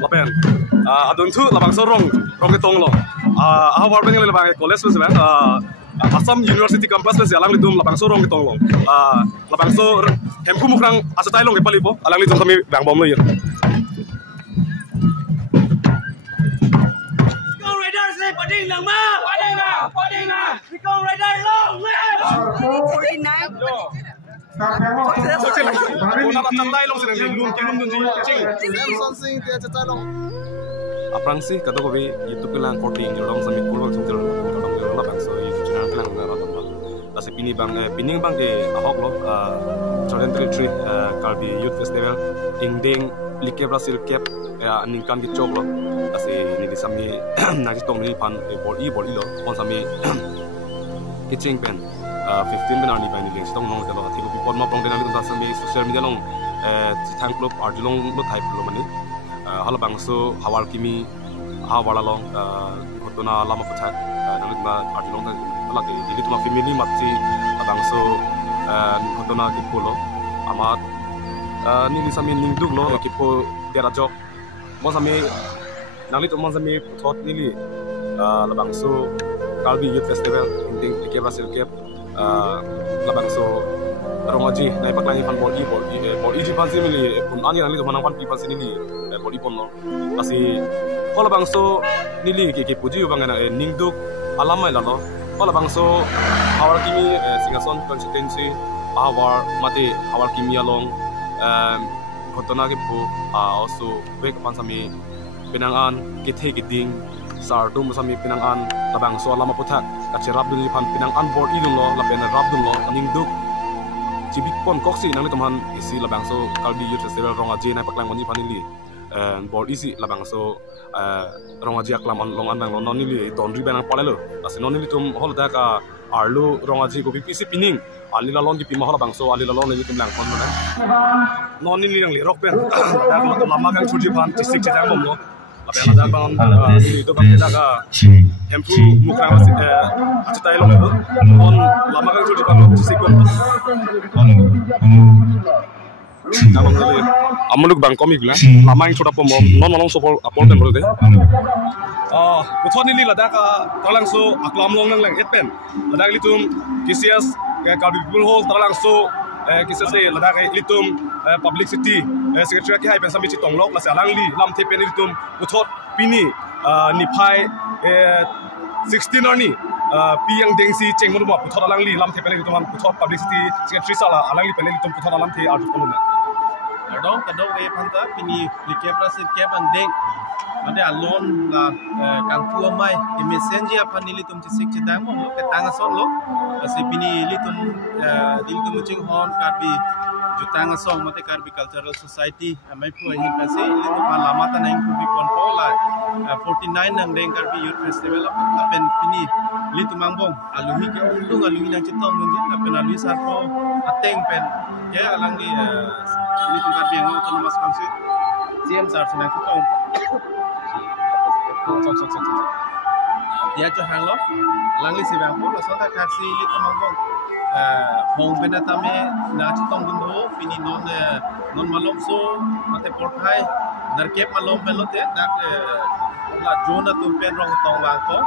lapen adun tu labang sorong ketong lo war beng labang college pun sebenarnya Assam University campus pun alang litum labang sorong ketong lo labang so hemku mukrang asatai long kepali po alang litum kami bang bom lo ya. Pading lang ma! Pading na! Pading na! Ikaw rider long! 49! Aprang sih kata kowe YouTube kelang 14 jorong sambil kurang sum jorong lah bang so YouTube channel kelang nggak apa tapi pining bang ke ahok lo Jordan Territory Kalbi Youth Festival ingdeng like Brazil cap ningkan di cok lo kasi ini sami nagi tong ni pan bol i lo kon sami kitchen pen 15 benar ni bang ni link tong nong kalau hati kopi pon ma prong denali tong sami social media long tang club arjulong lo type lo mani hal bang so hawal kimi hawala long kotona lama putat nang ba arjulong lagi jadi tu family mati bang so kotona kipo lo amat ni sami ningduk lo kipo dera jok mo sami nang itu mo sami thot nili labang so Kalbi Youth Festival inting like Brazil cap labang so rongaji nai pak lani pan bol i ji pan simili pun ani nang itu manang pan pipan sinili bol i pon lo kasi kola bang so nili ke puji bang na ningduk alamai la lo kola bang so awal kimi Singason constituency awar mate awal kimi along kotona ke pu also wek pan sami pinangan kithe giding sardum sami pinangan labang so lama putak kacirap dili pan pinangan board ilung lo lapen rap dum lo ningduk cibik pon koksi nang teman isi labang so Kalbi Youth Festival rongaji nai paklang moni panili board isi labang so rongaji aklam long anang non nili donri benang palelo asi non nili tum hol da ka arlo rongaji ko pisi pining ali la long ki pima hol bang so ali la long ni tum lang kon na non nili nang li rock pen da lama kang chuji pan tisik jang bom lo apa ada bang itu bang jaga hempu muka masih acutai long itu on lama kang chuji pan tisik bom Namang tadi, amaluk bang komik lah. Lama yang sudah pemom, non nolong sopol apol dan berarti. Kuthon ini lada ka talang so aklam long nang lang etpen. Lada litum kisias Kalbi People Hall talang so kisias lada ka litum public city secretary ki hai pen sami chitong lok la salang li lam the pen litum kuthot pini niphai 16 arni pi yang dengsi cengmur ma kuthot alang li lam the pen litum kuthot public city secretary sala alang li pen litum kuthot alam the art kolon Kadang panta pini like Brazil cap and deng made alon la kang tua mai di messenger apa nili tum tisik cedang mo ke tanga son lo kasi pini litum dilitum ching hon Kalbi jutanga song mate Kalbi Cultural Society amai pu hin kasi litum lama ta nang pu bi konpo la 49 nang deng Kalbi Youth Festival apa pen pini litum mangbong aluhi ke undung aluhi nang citong nunjit apen aluhi sarpo ateng pen ya alang di litum Kalbi yang autonomous council CM sar senang citong dia jo hang lo langli si bang pun so ta taxi litum mangbong hong benatame na chitong gundo pini non malom so mate porthai darkep malom pelote dak la jona tum pen rong tong wang ko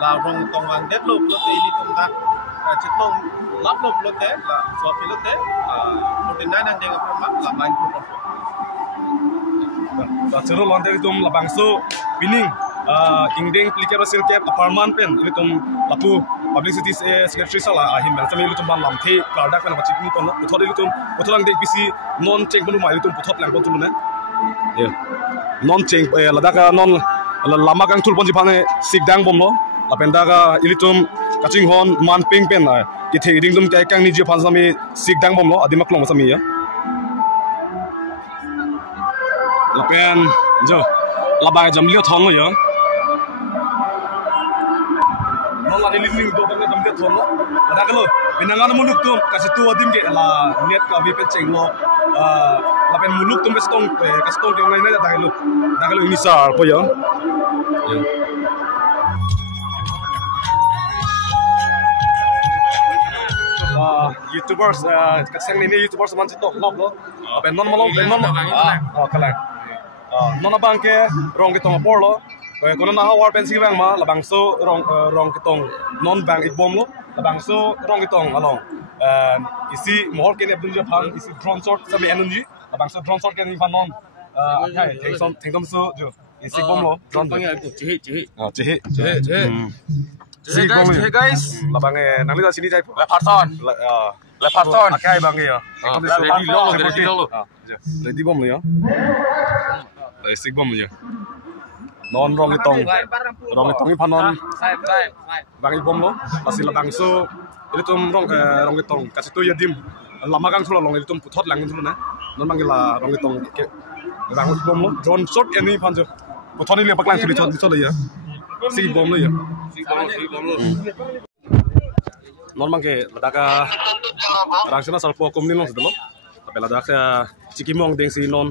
la rong tong wang det lo plote litum dak chitong lap lo plote la so pilote 49 ang deng apa la main ko Cero lonte litum labang so pining ingdeng like Brazil cap apartment pen litum lapu publicity secretary sala ahim bang sami litum ban lam the kardak pen bachik ni kon puthot litum putholang dek bisi non cheng bonu mai litum puthot lang kon na ye non cheng ladaka non lama kang thul ponji phane sikdang bom lo lapenda ka ilitum kaching hon man ping pen ki the ding dum kai kang ni je phan sami sikdang bom lo adimak long sami ya lapen jo labai jam liyo thong lo ya non la ni ling do ban jam liyo thong lo ada ka lo pinangan muluk tum kasi tu adim ke la net ka vi pe cheng lo lapen muluk tum bestong kastong ke ngai na da ka lo ini sar po ya YouTubers kasang ni YouTubers man sitok log lo apen non malong non kalang nona bangke rong kitong porlo kono na hawar pen si bang ma labang so rong kitong non bang ibom lo labang so rong kitong along isi mohol ken abdul japan isi drone shot sabi energy labang so drone shot ken ipan non theng som so jo isi bom lo drone Bang ya itu jehe. Jehe guys labang nami da sini jai Leparton. Akai bang ya ready bom lo ya isi bom lo ya non rong itong ipan non bang ibom lo pasti labang so itu tum rong itong kasih tu ya dim lama kang sulo long itu tum putot lang sulo na non bang la rong itong bang ibom lo drone shot ini panjo putot ini lepak lang sulo ya si ibom lo ya non bang ke ladaka rangsana salpo komni long sedelo tapi ladaka cikimong deng si non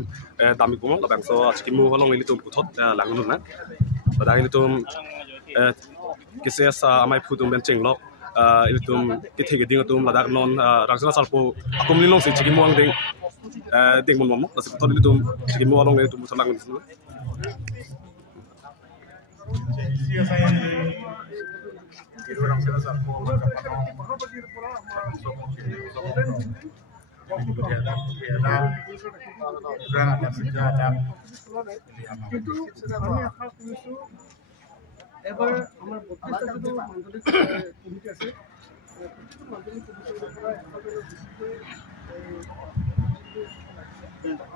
dami kumong labang so cikimu holong ini tum putot lang nun na ladaka ini tum kisah amai putum benceng lo itu tum kita geding tum ladak non rangsana salpo akum linong si cikimu ang deng mon momo nasi putot itu tum cikimu holong itu putot lang nun এবার আমার 32টা শুধু আঞ্চলিক কমিটি আছে আঞ্চলিক কমিটির পৰা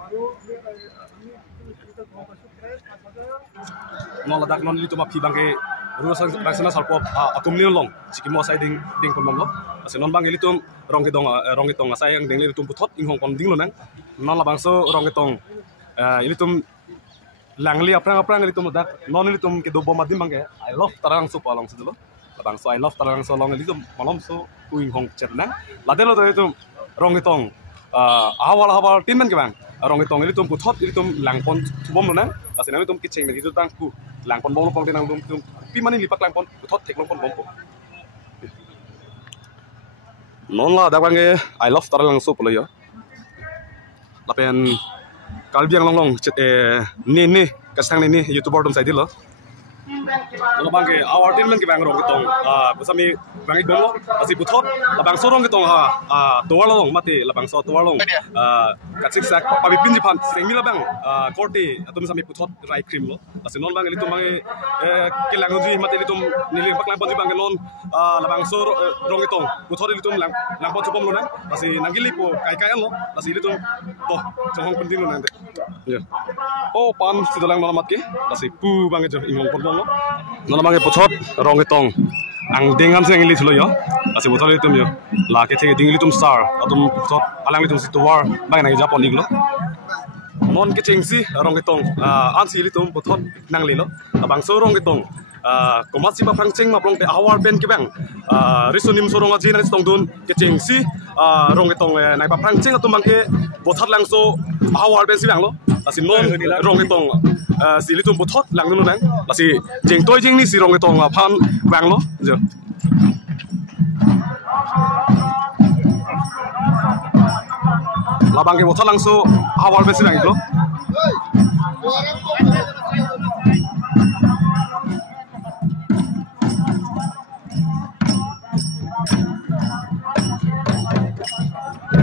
আৰু non ladak non itu mah bang ke ruas rangsana salpo akum ni long cikimo sai ding pon lo ase non bang itu rong kitong asai yang ding itu putot ing hong pon ding lo nang non labang so rong kitong ini tum langli aprang itu ladak non itu ke do bom adim bang ke I love tarang so palong sedelo labang so I love tarang so long itu malom so ing hong chat nang ladelo to itu rong kitong awal tin man ke bang rong itong itu putot itu langpon bom lo nang ase nami tum kiceng itu tangku langpon bom lo pong tenang tum pi mani lipak langpon putot tek langpon bom po non la da bange I love tarang so polo yo lapen kalbiang long cet ni kasang ni youtuber dum saidi lo Kalau bangke awal tin men ke bang rong kitong besami bang ibon lo asi putot labang sorong kitong tuwalong mati labang so tuwalong katsik sak pabi pinji pan sengmi labang korte atum sami putot rai cream lo asi non bang litum bang kilang uji mati litum niling pak lang panji bang non labang so rong kitong putot litum lang pon chupom lo nang asi nangili po kai lo asi litum to jonghong penting lo nang ya oh pan sidalang malamat ke asi pu bang jo ingong pon lo nona bang putot rong kitong ang dengan sing ili thulo yo asi putot litum yo la ke thege ding litum star atum putot alang litum situar bang nang japon iglo non ke chengsi rong kitong an si litum putot nang lilo abang so rong kitong komasi ba phangcheng ma plong te awar ben ke bang risunim sorong aji nang stong dun ke chengsi rong kitong nai ba phangcheng atum bang ke botat lang so awar ben si bang lo asi non rong kitong si litum putot lang nu nang asi jeng toy jeng ni si rong kitong phan bang lo jo labang ke botat lang so awar ben si bang lo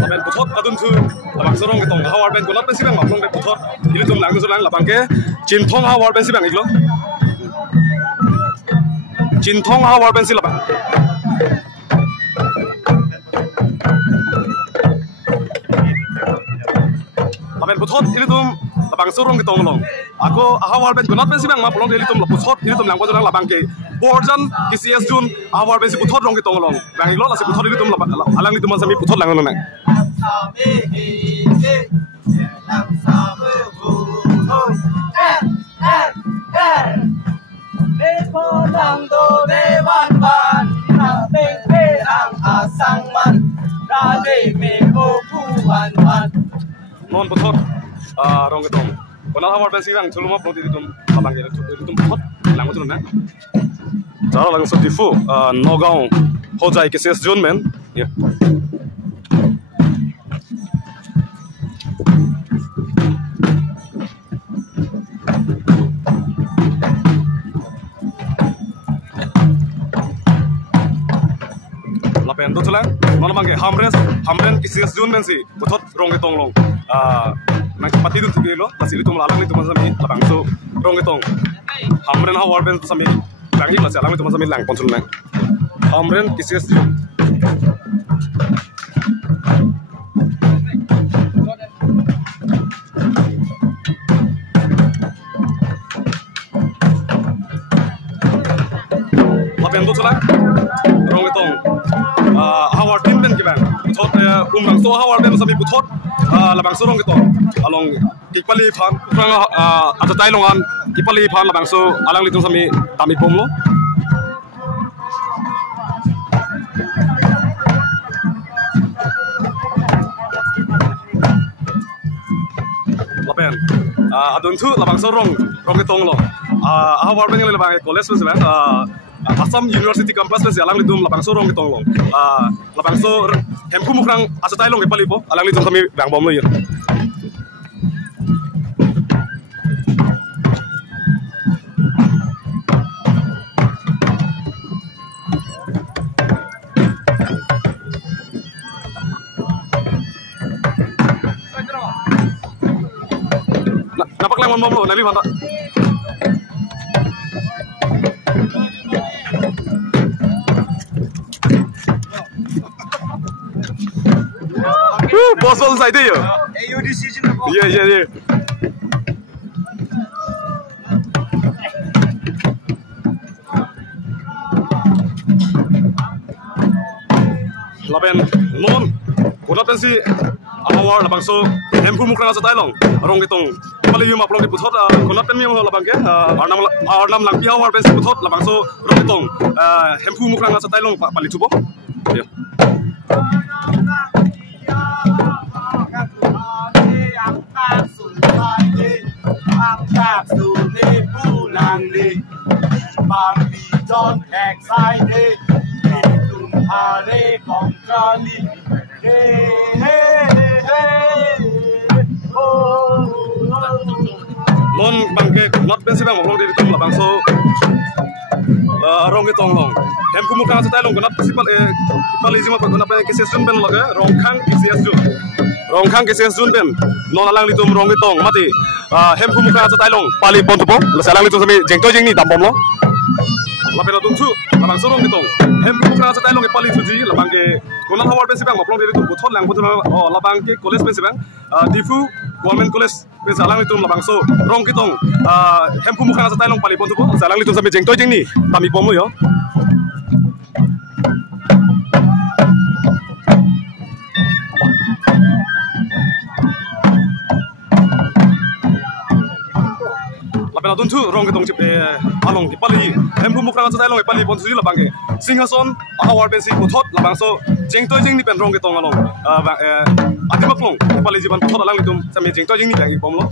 labang putot adun su labang sorong kitong hawar ben kunat ben si bang maplong ben putot ini tum lang so lang labang ke cintong hawar ben si bang iglo cintong hawar ben si labang labang putot ini tum labang sorong kitong long ako hawar ben kunat ben si bang maplong ini tum putot ini tum lang so lang labang ke borjan kcs jun hawar ben si putot rong kitong long bang iglo la si putot ini tum alang ni tum sami putot lang nang non putot rong kitong kono hawar ben si bang chuluma proti ditum labang ke ditum putot lang so na jara lang so difu nogao hojai kcs jun men ya do chula non bang ke hamren kisias jun men si bothot rong ke tong long nang pati du tuge lo tasiri tum lalang ni tum sami labang so rong ke tong hamren ha war ben sami bang hi la alang tum sami lang pon chul nang hamren kisias jun lapen do chula rong ke tong hawar tin ben kiban thot lang so hawar ben sami buthot labang so rong ke tong along kipali phan krang atatai longan kipali phan labang so alang litung sami tami pomlo lapen adun thu labang so rong ke tong lo hawar ben labang college ben Assam University campus ben alang litum labang so rong ke tong long labang so hemku mukrang asatai long ke palipo alang litum kami bang bom lo ye napak lang bom lo nabi phanta boss on side yo AU decision na po. yeah lapen non kona pensi awar labang so hempu mukrang sa tailong rong kitong pali yum upload di puthot kona pen mi labang ke arnam lang pi awar pensi puthot labang so rong kitong hempu mukrang sa tailong pali chubo yeah Don't excited, tum hare kontrali, hey hey oh. non bangke not pensi bang ngomong di tum labang so rong kitong long hem kumukang sa tailong kunat principal pali jima pa kunat pe kisias jun ben loge rong khang kisias jun ben non alang litum rong kitong mati hem kumukang sa tailong pali pon tupo la salang litum sami jengto jengni dampom lo lapela tumsu labang so rong kitong hem kumukang sa tailong ke pali suji labang ke kunat hawar pensi bang ngoplong di tum buthot lang buthot labang ke college pensi bang difu government college pe salang litum labang so rong kitong hem kumukang sa tailong pali pon tupo salang litum sami jengto jengni tami pom yo lapela tuntu rong ketong chip along ki pali hempu mukrang sa tailong pali pon suji labang ke singason awar pensi puthot labang so jengtoi jengni pen rong ketong along atimaklong pali jiban puthot alang litum sami jengtoi jengni bang pomlo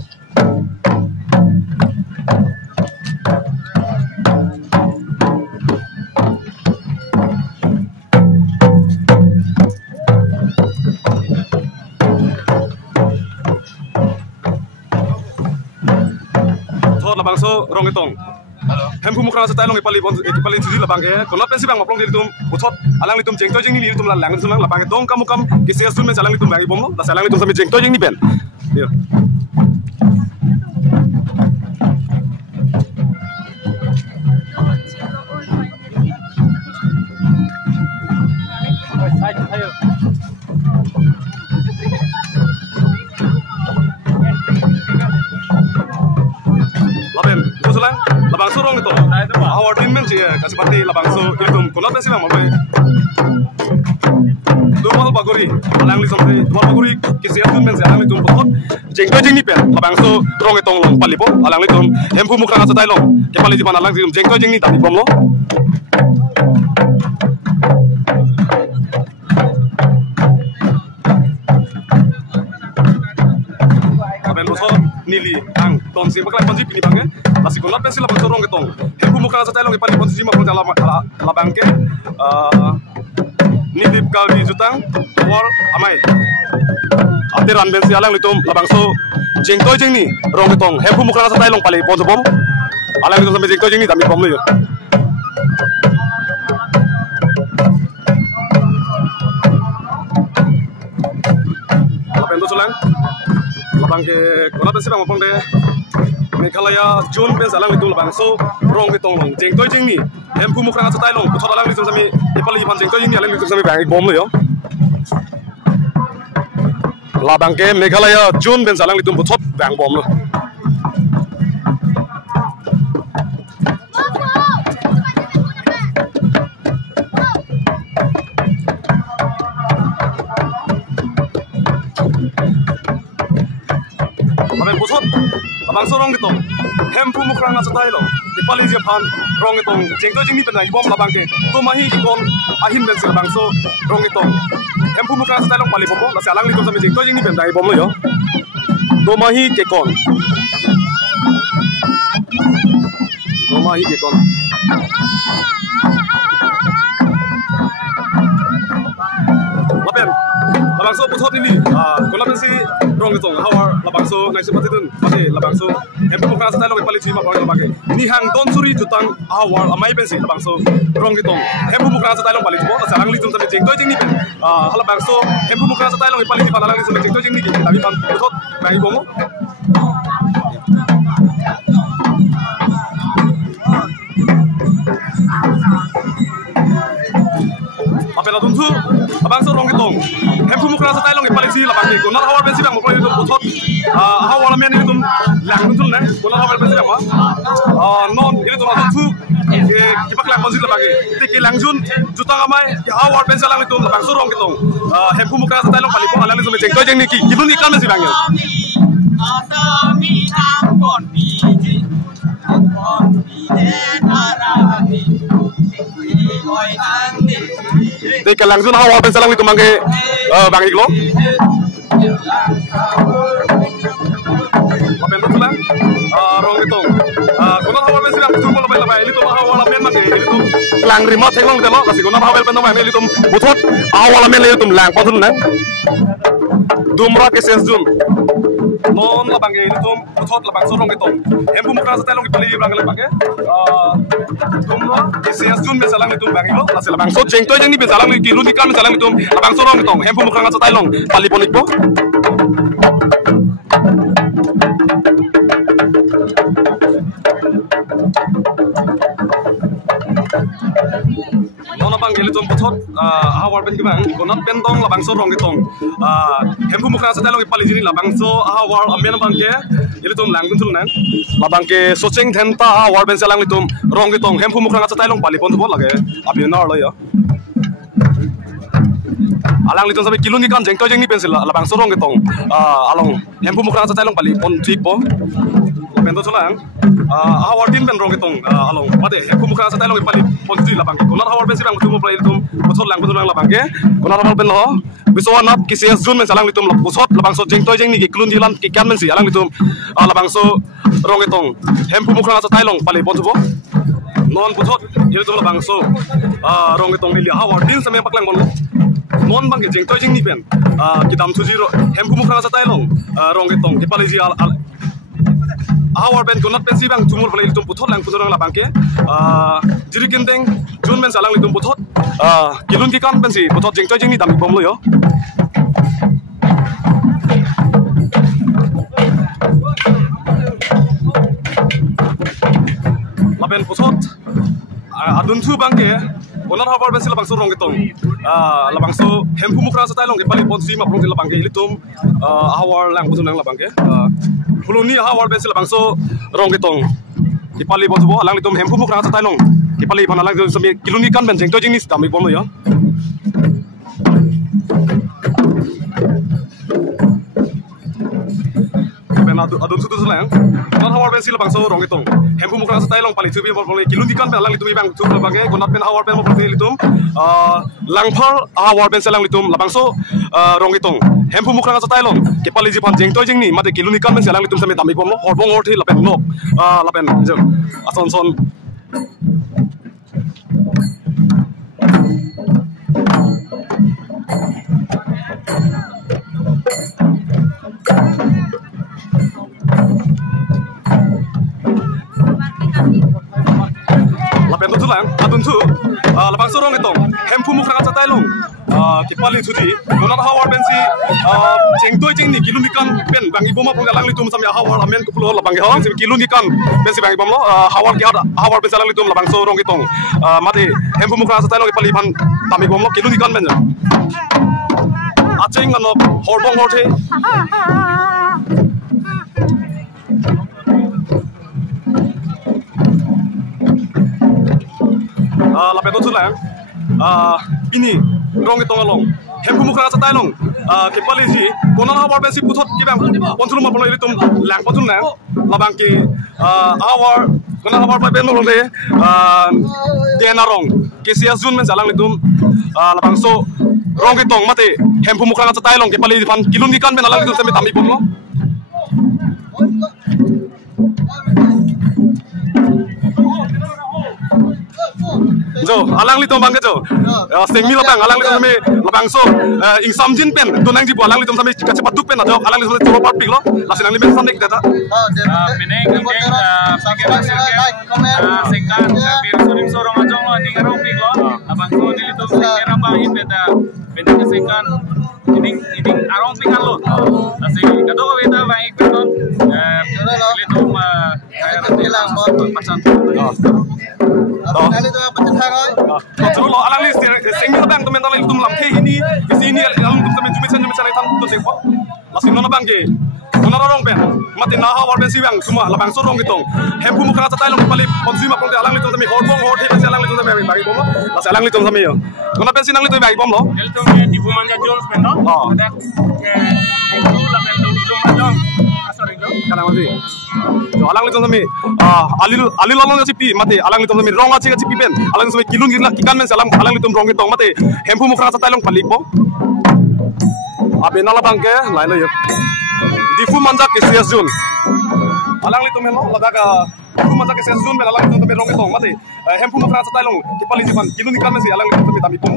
labang so rong ketong hempu mukrang sa tailong pali suji labang ke konat pensi bang ngoplong di litum puthot alang litum jengtoi jengni li litum lang litum labang ke dong kamukam kisias sun men alang litum bang pomlo la salang litum sami jengtoi jengni ben yo labang so rong ito awar din men siya kasi pati labang so itum kunat na sila mabay dumal baguri alang lisam si dumal baguri kasi itum men siya alang itum putot jengto jeng ni pen labang so rong itong long palipo alang itum hempu mukrang sa tailong ke pali jiman alang itum jengto jeng ni tapi pom lo nili ang ton si bakla ponji pini bange lasi konat pensi labang sorong ketong hempu mukrang sa tailong ipali ponji ma pon labang ke nidip kalbi jutang war amai atiran bensi alang litum labang so jengtoi jengni rong ketong hempu mukrang sa tailong pali pon bom alang litum sampai jengtoi jengni tami pom lo yo labang ke kona bensi bang mapong de Meghalaya June ben salang litum labang so rong ke tong long jeng toy jeng ni hempu mukrang sa tailong puthot alang litum sami ipali pan jeng toy jeng ni alang litum sami bang bom lo yo labang ke Meghalaya June ben salang litum puthot bang bom lo Pusat, abang sorong gitu, hempu mukrang asa tayo, di paling Japan, rong itu, jengto jeng ni penai bom labang ke, tu mahi ikon, ahin ben sila bang so, rong itu, hempu mukrang asa tayo paling bom, nasi alang lihat sama jengto jeng ni penai bom lo yo, tu mahi kekon, tu mahi kekon. Lapen, labang so pusat ini, kalau pensi rong itu, hawar labang so naik seperti itu, mati labang so, hempu mukrang asa tayo paling cima orang labang ke, ni hang don suri jutang hawar amai pensi labang so rong itu, hempu mukrang asa tayo paling cuma, nasi alang lihat sama jengto jeng ni pen, labang so hempu mukrang asa tayo paling cima alang lihat sama jengto jeng ni, tapi pan pusat naik bom. Apela tuntu, abang so rong kitong, hempu mukrang sa tailong ipalit si labang ni, kunar hawar bensi bang mukrang itu putot, hawar lamen itu lang tuntu neng, kunar hawar bensi bang non itu tuh tuntu, kipak lang bensi labang ni, tiki lang jun, jutang amai, hawar bensi lang itu labang so rong kitong, hempu mukrang sa tailong paling pun alang itu meceng, toh jeng niki, gimana ikan bensi bang ya? Teka langsung hawal pensalang itu mangke bang Iglo. Apa itu lang? Rong itu. Kuna hawal pensalang itu mau lebih ini tuh hawal amen mangke itu lang remote tengong telo kasih kuna hawal pensalang ini itu butuh hawal amen itu lang patun nang. Dumra ke sense zoom. Non labang ini tuh butuh labang sorong itu. Hempu mukrang sa tailong ipali bang labang ke. Dumra ke sense zoom pensalang itu bang Iglo. Kasih labang so jeng toy jeng ni pensalang itu kilu nikam pensalang itu labang sorong itu. Hempu mukrang sa tailong pali ponik po. Nona bang geli tom putot hawar ben gibang konat ben dong labang so rong gitong hempu mukrang sa tailong ipali jini labang so hawar amen bang ke geli tom lang tuntul nang labang ke socheng thenta hawar ben salang litum rong gitong hempu mukrang sa tailong pali pon tu bol lage abin nar lo yo alang litum sabi kilo ni kan jeng to jeng ni pensil labang so rong gitong along hempu mukrang sa tailong pali pon tik po bento cholang hawar tin ben rong gitong along mate hempu mukrang sa tailong ipali pon tik labang ke konar hawar ben sibang tumo play litum botol lang labang ke konar hawar ben lo bisowanat kisias jun men salang litum bosot labang so jeng to jeng ni klun dilan ki kan men si alang litum labang so rong gitong hempu mukrang sa tailong pali pon tu bo non bosot yel tum labang so rong gitong ni hawar tin sa me paklang bon non bang ke jeng to jeng ni ben kidam tujiro hempu mukrang sa tailong rong gitong ki pali ji hawar ben konat ben si bang tumur pali litum putot lang putot labang ke jiri kindeng jun men salang litum putot kilun ki kan ben si putot jeng to jeng ni dam bom lo yo laben putot adun tu bang ke konar hawar ben si labang so rong gitong labang so hempu mukrang sa tailong ke pali pon si ma prong labang ke litum hawar lang putot lang labang ke Huluni hawar ben sila bangso rong gitong ipali bon subo alang litum hempu mukrang sa tailong ipali pan alang sami kiluni kan ben jeng to jeng ni dami bom lo yo ben adun sutu selang kon hawar ben sila bangso rong gitong hempu mukrang sa tailong pali tubi bol kiluni kan ben alang litum ibang tu labang konat ben hawar ben bol litum langphar hawar ben selang litum labangso rong gitong hempu mukrang sa tailong ke pali jipan jeng toy jeng ni mate kiluni kan men selang litum sami dami bom lo horbong orthi lapen nok lapen jeng ason son lapen tu lang adun tu labang so rong itong hempu mukha ka tailong kipali suji donat hawar bensi jengtoi jengni kiluni kan ben bang iboma pung alang litum samya hawar amen kupulo labang hawang sim kiluni kan bensi bang ibom lo hawar ki hawar bensi alang litum labang so rong itong mate hempu mukha ka tailong kipali ban tami bom lo kiluni kan ben aceng ano horbong horte lapeto tulang ini rong itong along hempu mukha sa tailong kipali ji konan hawar bensi puthot kibang ponthulu ma ponoi litum lang ponthul na labang ki hawar konan hawar pa ben lole dena rong kisia zun men jalang litum labang so rong itong mate hempu mukha sa tailong kipali fan kilun gikan ben alang litum sami tami ponlo jo alang litum bang jo sengmi labang alang litum sami labang so ing samjin pen donang jibu alang litum sami cepat tuk pen ajo alang litum coba parpik lo lasin ang limen samdik data Pineng singkan bir surim sorong ajong lo ning arong pik lo abang so ni litum singkera bang in beta pineng singkan ini arong pikan lo lasi kado ko beta bang ik beton litum hilang pacan Terus lo alang lis sengmi labang tu mental litum lam ke ini sini alang litum sami jumisan itan tu sekpo lasin nona bang ke nona rong ben mati na hawar ben siwang semua labang sorong gitu hempu mukha sa tailong kipali konsuma pon alang litum sami horbong horte ben alang litum sami bagi bom lasin alang litum sami yo nona ben sinang litum bagi bom lo litum di Bumanja Jones ben no ada itu lapen litum majong asori go kana mati jo alang litum sami alil lalong cipi mati alang litum sami rong aci cipi ben alang sami kilung gila kikan men salam alang litum rong gitu mati hempu mukha sa tailong palik bom abenala bangke lain lo yo difu manjak kesias jun alang litum melo ladaga difu manjak kesias jun ben alang litum sami rong gitu mati hempu mukha sa tailong kipali jipan kilung gikan men si alang litum sami tami pom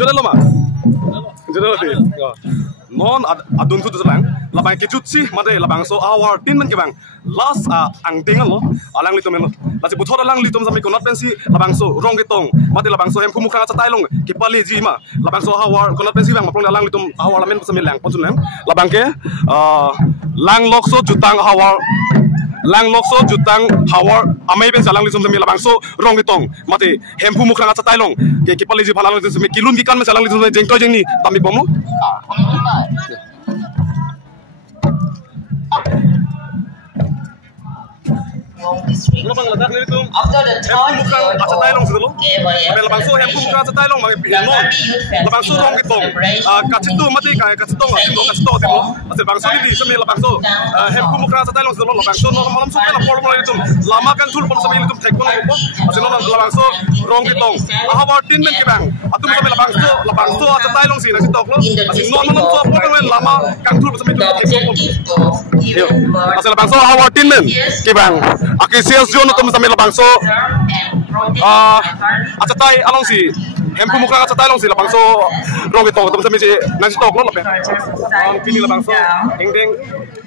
Jodoh lo mah, jodoh lebih. Non adun tu terang, labang kejut sih, mata labang so awar tin man kebang. Last ang tinggal lo, alang litum lo. Lasi buthor alang litum sampai konat pensi, labang so rong getong, mata labang so hempu mukha sa tailong, kipali ji ma, labang so awar konat pensi bang, mapung alang litum awar lamen sampai lang ponsun nem, labang ke lang lokso jutang awar. Lang lokso jutang hawar amai ben salang lisum sami labang so rong gitong mate hempu mukha nga sa tailong ke kipali ji phalang lisum sami kilun gikan me salang lisum jengto jengni tami bomo After the third labang so hempu mukha sa tailong mage no labang so rong gitong kachitu mate ka kachitong asim kachito demo asal bang so ni sami labang so hempu mukha sa tailong solo labang so no malam so pela por mo itum lama kan tul pon sami itum thekon ko asal no labang so rong gitong ahawar tin men kibang atum sami labang so sa tailong si na sitok lo asal no malam so por mo lama kan tul sami itum thekon ko asal labang so ahawar tin men kibang akisias jon atum sami labang so acatai along si hempu mukha acatai along si labang so rong gitong atum sami si na sitok lo lape kini labang so engdeng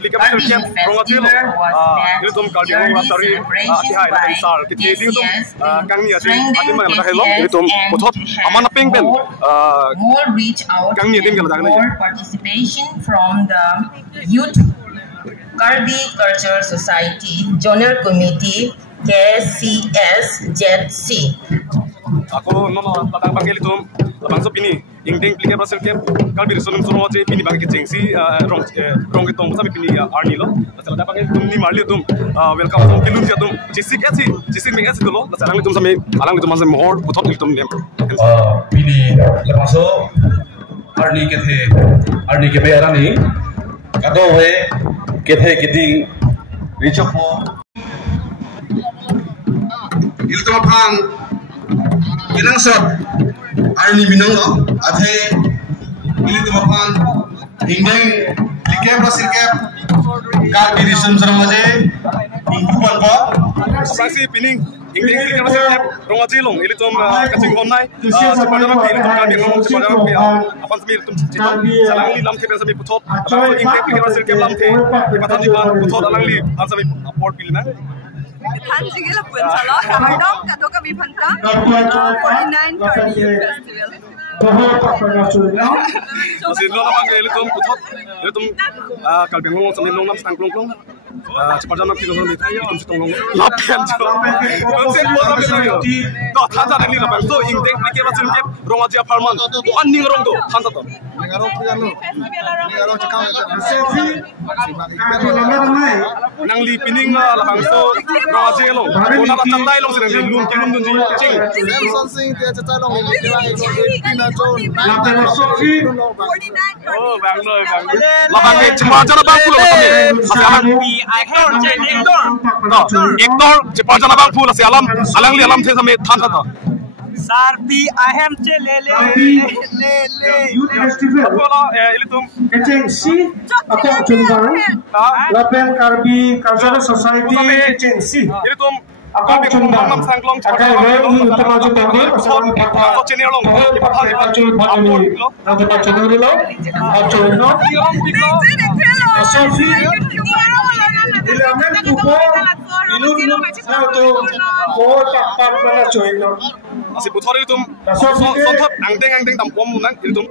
lika pasal kem rong atilo nitum kalbi rong atari atihai la sar kiti diutum kang ni ati ma la hello nitum pothot amana peng ben more reach out kang ni dim gala dagna more participation from the youth Karbi Culture Society Journal Committee KCSZC. Ako nono tatang panggil itu labang so pini ingdeng plike pasal kem kalbi resonum suno aje pini bagi jengsi rong gitong sami pini arni lo asal da panggil tum ni marli tum welcome tum kilun sia tum jisik me esi dolo asal tum sami alang tum sami mohor puthot tum nem pini labang so arni ke be arani kado he kethe kiting richopo ilto phang ilang sot arni minongo athe ilto phang hingdeng likep rasirkep ka dirisum saramaje Pingguan po. Apresi pining ingding klikir pasir kep rongaji long ili tum kacing online sepadana pi ili tum kalbi long sepadana pi apan sami tum citon salang li lam kepen sami putot abang ingding klikir pasir kep lam the ipatan di ban putot alang li an sami aport pilna Than jigil pun salah kadang kadang kami phanta 49 Kardi Youth Festival. Masih lo nampak ili tum putot ili tum kalbi long sami long nam sang long sepadana pi long itu tum citong long lapian jo konsep buat apa itu dah thansa lagi lah bang so ingding klikir pasir kep rongaji apartment an ning rong do thansa to nang li pining la bang so rongaji lo una la chandai lo sing li lum ki lum dun ji ching oh bang lo bang la bang ke chima jana bang pula ektor cepat jana bang pula si alam alang li alam the same thansa to Sarpi ahem ce le Youth Festival. bola ili tum Kecing si atau Jumban. Lapen Karbi Cultural Society Kecing si. ili tum Akak Jumban. nam sang long Akai leh ini untuk maju tadi. Pasal kata. so chene long Pasal kacau pada ni. Nanti kacau dulu lo. Kacau no. Selfie. Ilamen tupo. Ilun satu. Oh tak mana join no. asi puthor ili tum so angdeng tam pom nang ili tum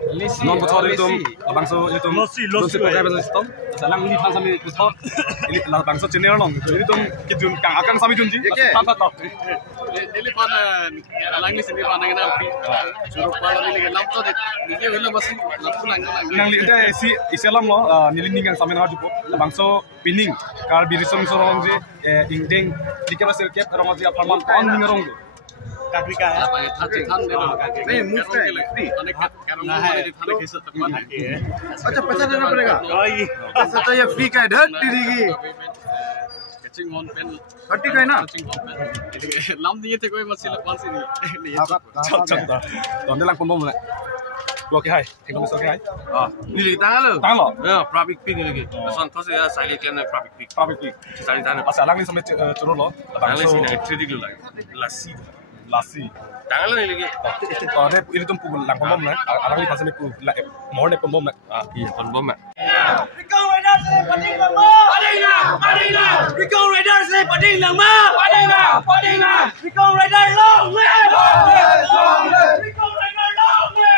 non puthor ili tum abang so ili tum losi pakai bahasa sistem salang li than sami puthor ili la bang so chene long ili tum kidun kang akang sami junji than to Ini pana alang ni sendiri pana kena api. Suruh pala ni lam tu dek. Ni wala masih lampu nang. nang li ente si iselam lo nilinding kang sami na jupo bang so pining kar birisong so rong je ingdeng dikira sel kep rong ji apartment on ning rong do Kakrika. Apa ya? Thacing than ni lah. Ni move kan. Ni karena mana di thana kisah tempat lagi. अच्छा पैसा देना पड़ेगा ऐसा तो ये फ्री का है ढक दीदी Kacing on pen. हट्टी का है ना Kacing on pen. Lam dia tu kau masih lepas ini. chak chak da don de lang pom le lo ke hai engom so ke hai ni lagi tangan lo tang lo ya public pig ni lagi pesan tu saya saya kan public pig public ki saya tangan asa lang ni same churo lo bang tangan so sini trading dulu lagi lasi lasi tangan lo ni lagi ne ili tum pu lang pom na alang li pasame pu more ne pom na iya pon bom mak Recon Raiders le pading lang ma. Pading na. Recon Raiders le pading lang ma. Pading na. Recon Raiders long le. Recon Raiders long le. Recon Raiders long le.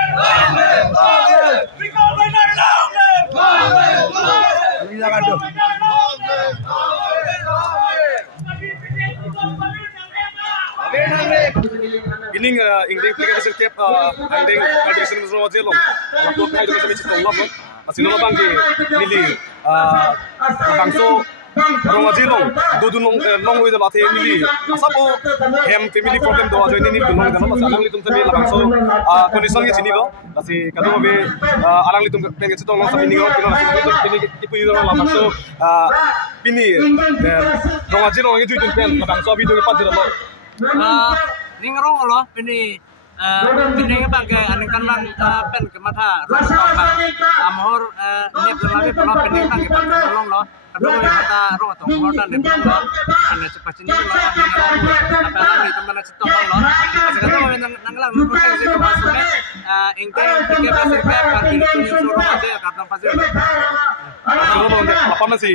lagi jangan tu Ining ingdeng klikir pasir kep angdeng kalbi sini so je long ko kai do sami chitong lo masino lo bang ke lili bang so rong aji long do long we da bathe lili asabo hem family problem do ajo ni long da no alang li tum sami la bang so condition ke chini lo asi kadu be alang li tum peng ke chitong long sami ni go pino pini ipu ni lo la bang so pini rong aji long ke ju tum pen la bang so video ke pat lo Ringrong lo pini pini bagai ane kan bang pen ke mata rong bang amor ni berlalu kalau pini bang ke mata rong lo kadang ke mata rong atau kemudian ni rong lo ane cepat sini lo apa lagi itu mana cetong lo sekarang nanglang nunggu kan sih masuknya ingke tiga pasir ke parti ini suruh aja karena pasir apa masih